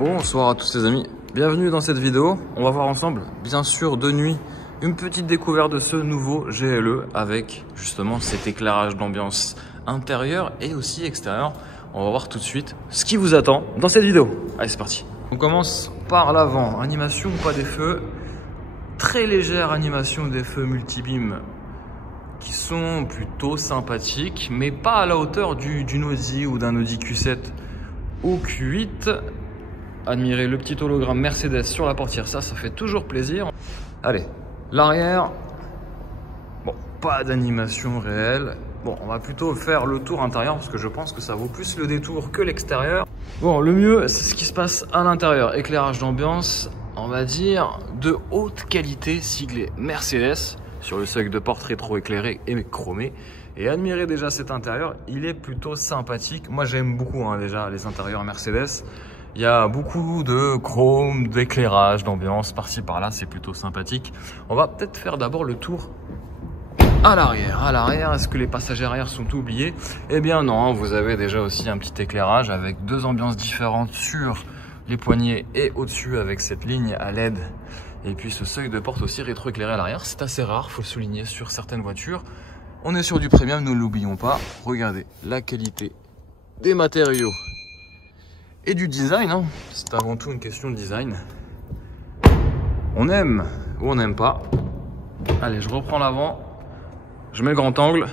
Bonsoir à tous les amis, bienvenue dans cette vidéo. On va voir ensemble, bien sûr de nuit, une petite découverte de ce nouveau GLE avec justement cet éclairage d'ambiance intérieur et aussi extérieur. On va voir tout de suite ce qui vous attend dans cette vidéo. Allez, c'est parti. On commence par l'avant, animation pas des feux, très légère animation des feux multibeam qui sont plutôt sympathiques, mais pas à la hauteur d'une Audi ou d'un Audi Q7 ou Q8. Admirez le petit hologramme Mercedes sur la portière, ça fait toujours plaisir. Allez, l'arrière, bon, pas d'animation réelle. Bon, on va plutôt faire le tour intérieur parce que je pense que ça vaut plus le détour que l'extérieur. Bon, le mieux, c'est ce qui se passe à l'intérieur. Éclairage d'ambiance, on va dire, de haute qualité, siglé Mercedes, sur le seuil de porte rétro éclairé et chromé. Et admirez déjà cet intérieur, il est plutôt sympathique. Moi, j'aime beaucoup déjà les intérieurs Mercedes. Il y a beaucoup de chrome, d'éclairage, d'ambiance, par-ci par-là, c'est plutôt sympathique. On va peut-être faire d'abord le tour à l'arrière. À l'arrière, est-ce que les passagers arrière sont oubliés? Eh bien non, vous avez déjà aussi un petit éclairage avec deux ambiances différentes sur les poignées et au-dessus avec cette ligne à LED. Et puis ce seuil de porte aussi rétroéclairé à l'arrière, c'est assez rare, faut le souligner sur certaines voitures. On est sur du premium, ne l'oublions pas. Regardez la qualité des matériaux et du design, hein. C'est avant tout une question de design. On aime ou on n'aime pas. Allez, je reprends l'avant, je mets le grand angle.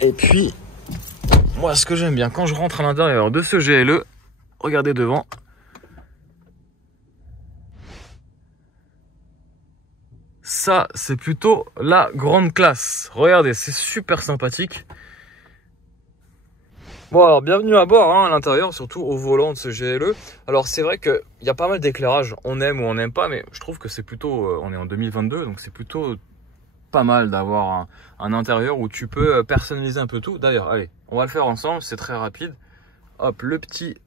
Et puis, moi ce que j'aime bien quand je rentre à l'intérieur de ce GLE, regardez devant. Ça, c'est plutôt la grande classe. Regardez, c'est super sympathique. Bon, alors bienvenue à bord, hein, à l'intérieur, surtout au volant de ce GLE. Alors c'est vrai qu'il y a pas mal d'éclairage, on aime ou on n'aime pas, mais je trouve que c'est plutôt, on est en 2022, donc c'est plutôt pas mal d'avoir un intérieur où tu peux personnaliser un peu tout. D'ailleurs, allez, on va le faire ensemble, c'est très rapide. Hop, le petit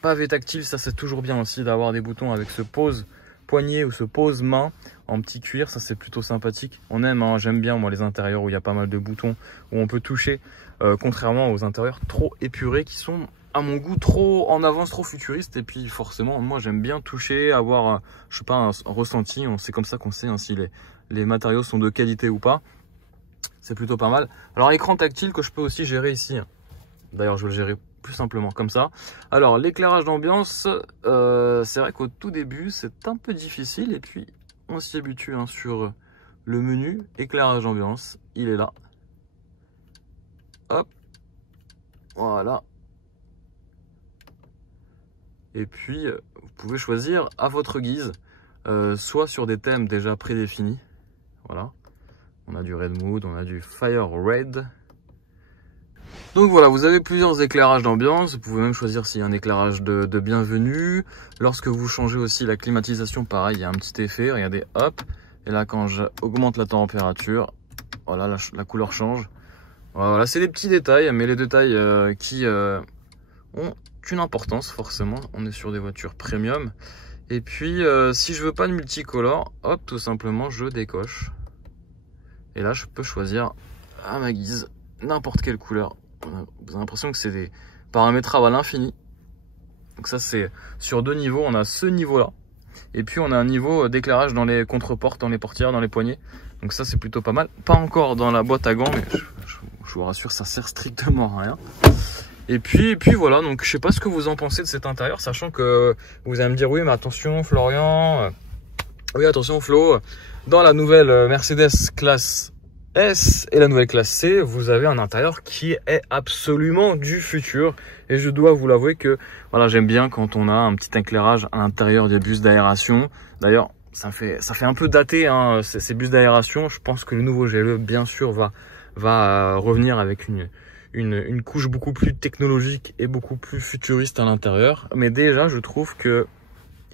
pavé tactile, ça c'est toujours bien aussi d'avoir des boutons avec ce pose poignet ou ce pose main en petit cuir, ça c'est plutôt sympathique. On aime, hein, j'aime bien moi les intérieurs où il y a pas mal de boutons, où on peut toucher, contrairement aux intérieurs trop épurés qui sont à mon goût trop en avance, trop futuristes. Et puis forcément moi j'aime bien toucher, avoir je sais pas, un ressenti, c'est comme ça qu'on sait hein, si les matériaux sont de qualité ou pas. C'est plutôt pas mal. Alors écran tactile que je peux aussi gérer ici, d'ailleurs je vais le gérer plus simplement comme ça. Alors l'éclairage d'ambiance, c'est vrai qu'au tout début c'est un peu difficile et puis on s'y habitue hein, sur le menu éclairage d'ambiance, il est là. Hop, voilà. Et puis vous pouvez choisir à votre guise, soit sur des thèmes déjà prédéfinis. Voilà, on a du Red Mood, on a du Fire Red. Donc voilà, vous avez plusieurs éclairages d'ambiance. Vous pouvez même choisir s'il y a un éclairage de bienvenue. Lorsque vous changez aussi la climatisation, pareil, il y a un petit effet. Regardez, hop. Et là, quand j'augmente la température, voilà, la couleur change. Voilà, c'est des petits détails, mais les détails qui ont une importance forcément. On est sur des voitures premium. Et puis, si je veux pas de multicolore, hop, tout simplement, je décoche. Et là, je peux choisir à ma guise n'importe quelle couleur. Vous avez l'impression que c'est des paramétrables à l'infini. Donc ça c'est sur deux niveaux, on a ce niveau là et puis on a un niveau d'éclairage dans les contreportes, dans les portières, dans les poignées. Donc ça c'est plutôt pas mal. Pas encore dans la boîte à gants, mais je vous rassure, ça sert strictement à rien. Et puis voilà, donc je sais pas ce que vous en pensez de cet intérieur, sachant que vous allez me dire oui mais attention Florian, oui attention Flo, dans la nouvelle Mercedes classe S et la nouvelle classe C, vous avez un intérieur qui est absolument du futur. Et je dois vous l'avouer que voilà, j'aime bien quand on a un petit éclairage à l'intérieur des bus d'aération. D'ailleurs, ça fait un peu daté hein, ces bus d'aération. Je pense que le nouveau GLE, bien sûr, va revenir avec une couche beaucoup plus technologique et beaucoup plus futuriste à l'intérieur. Mais déjà, je trouve que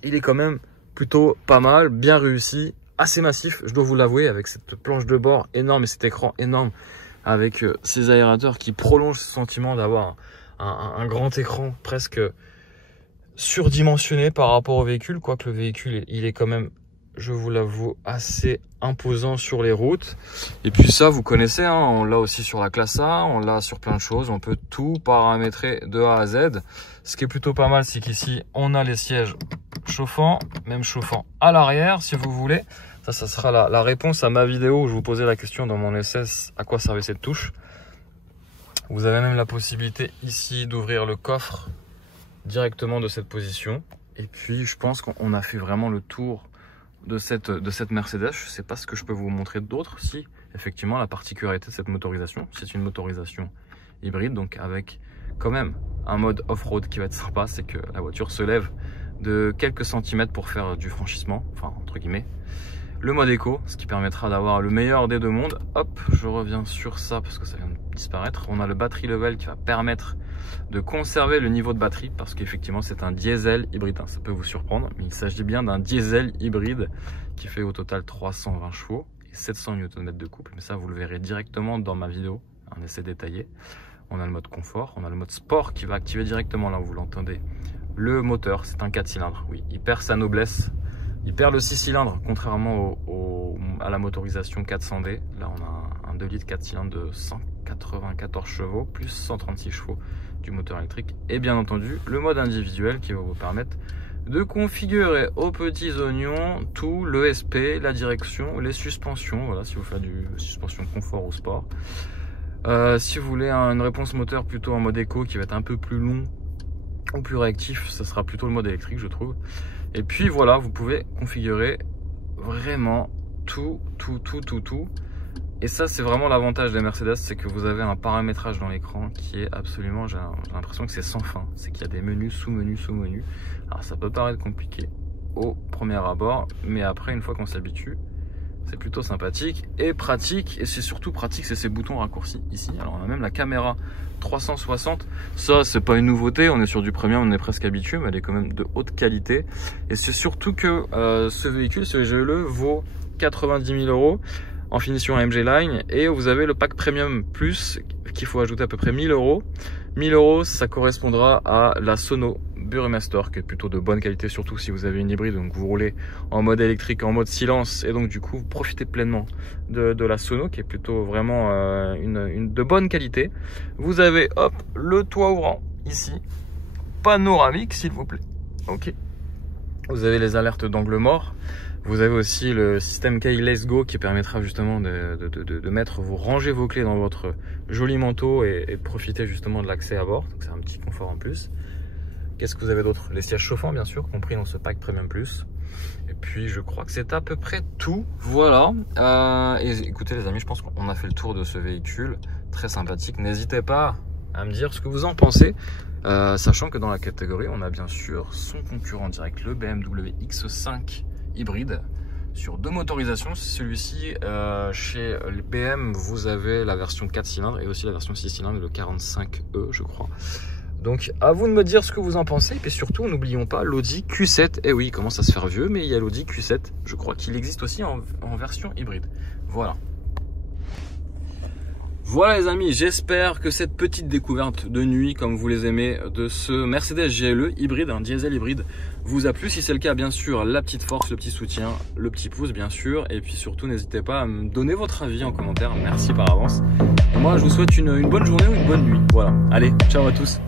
il est quand même plutôt pas mal, bien réussi. Assez massif, je dois vous l'avouer, avec cette planche de bord énorme et cet écran énorme, avec ces aérateurs qui prolongent ce sentiment d'avoir un grand écran presque surdimensionné par rapport au véhicule, quoique le véhicule il est quand même je vous l'avoue, assez imposant sur les routes. Et puis ça, vous connaissez, hein, on l'a aussi sur la classe A, on l'a sur plein de choses. On peut tout paramétrer de A à Z. Ce qui est plutôt pas mal, c'est qu'ici, on a les sièges chauffants, même chauffants à l'arrière, si vous voulez. Ça sera la réponse à ma vidéo où je vous posais la question dans mon SS, à quoi servait cette touche. Vous avez même la possibilité ici d'ouvrir le coffre directement de cette position. Et puis, je pense qu'on a fait vraiment le tour de cette Mercedes. Je ne sais pas ce que je peux vous montrer d'autre. Si, effectivement, la particularité de cette motorisation, c'est une motorisation hybride, donc avec quand même un mode off-road qui va être sympa, c'est que la voiture se lève de quelques centimètres pour faire du franchissement, enfin entre guillemets. Le mode éco, ce qui permettra d'avoir le meilleur des deux mondes. Hop, je reviens sur ça parce que ça vient de disparaître. On a le battery level qui va permettre de conserver le niveau de batterie parce qu'effectivement c'est un diesel hybride. Ça peut vous surprendre, mais il s'agit bien d'un diesel hybride qui fait au total 320 chevaux et 700 Nm de couple. Mais ça, vous le verrez directement dans ma vidéo, un essai détaillé. On a le mode confort, on a le mode sport qui va activer directement, là vous l'entendez, le moteur. C'est un 4 cylindres, oui, il perd sa noblesse. Il perd le 6 cylindres, contrairement à la motorisation 400D. Là, on a un 2 litres 4 cylindres de 194 chevaux, plus 136 chevaux du moteur électrique. Et bien entendu, le mode individuel qui va vous permettre de configurer aux petits oignons tout l'ESP, la direction, les suspensions. Voilà, si vous faites du suspension confort ou sport. Si vous voulez une réponse moteur plutôt en mode éco qui va être un peu plus long ou plus réactif, ce sera plutôt le mode électrique, je trouve. Et puis voilà, vous pouvez configurer vraiment tout. Et ça, c'est vraiment l'avantage des Mercedes, c'est que vous avez un paramétrage dans l'écran qui est absolument, j'ai l'impression que c'est sans fin. C'est qu'il y a des menus, sous-menus, sous-menus. Alors ça peut paraître compliqué au premier abord, mais après, une fois qu'on s'habitue, c'est plutôt sympathique et pratique. Et c'est surtout pratique, c'est ces boutons raccourcis ici. Alors on a même la caméra 360. Ça, c'est pas une nouveauté, on est sur du premium, on est presque habitué, mais elle est quand même de haute qualité. Et c'est surtout que ce véhicule, ce GLE, vaut 90 000 € en finition AMG Line. Et vous avez le pack Premium Plus qu'il faut ajouter à peu près 1000 €. 1000 €, ça correspondra à la Sono Burmester, qui est plutôt de bonne qualité, surtout si vous avez une hybride, donc vous roulez en mode électrique, en mode silence, et donc du coup vous profitez pleinement de la Sono, qui est plutôt vraiment de bonne qualité. Vous avez, hop, le toit ouvrant ici, panoramique s'il vous plaît, ok. Vous avez les alertes d'angle mort. Vous avez aussi le système Keyless Go qui permettra justement de ranger vos clés dans votre joli manteau et profiter justement de l'accès à bord. Donc c'est un petit confort en plus. Qu'est-ce que vous avez d'autre? Les sièges chauffants bien sûr, compris dans ce pack Premium Plus. Et puis je crois que c'est à peu près tout. Voilà. Et écoutez les amis, je pense qu'on a fait le tour de ce véhicule. Très sympathique. N'hésitez pas à me dire ce que vous en pensez. Sachant que dans la catégorie, on a bien sûr son concurrent direct, le BMW X5 hybride sur 2 motorisations. Celui-ci, chez BM, vous avez la version 4 cylindres et aussi la version 6 cylindres, le 45E, je crois. Donc, à vous de me dire ce que vous en pensez. Et surtout, n'oublions pas l'Audi Q7. Eh oui, il commence à se faire vieux, mais il y a l'Audi Q7. Je crois qu'il existe aussi en version hybride. Voilà. Voilà les amis, j'espère que cette petite découverte de nuit, comme vous les aimez, de ce Mercedes GLE hybride, un diesel hybride, vous a plu. Si c'est le cas, bien sûr, la petite force, le petit soutien, le petit pouce, bien sûr. Et puis surtout, n'hésitez pas à me donner votre avis en commentaire. Merci par avance. Et moi, je vous souhaite une bonne journée ou une bonne nuit. Voilà. Allez, ciao à tous.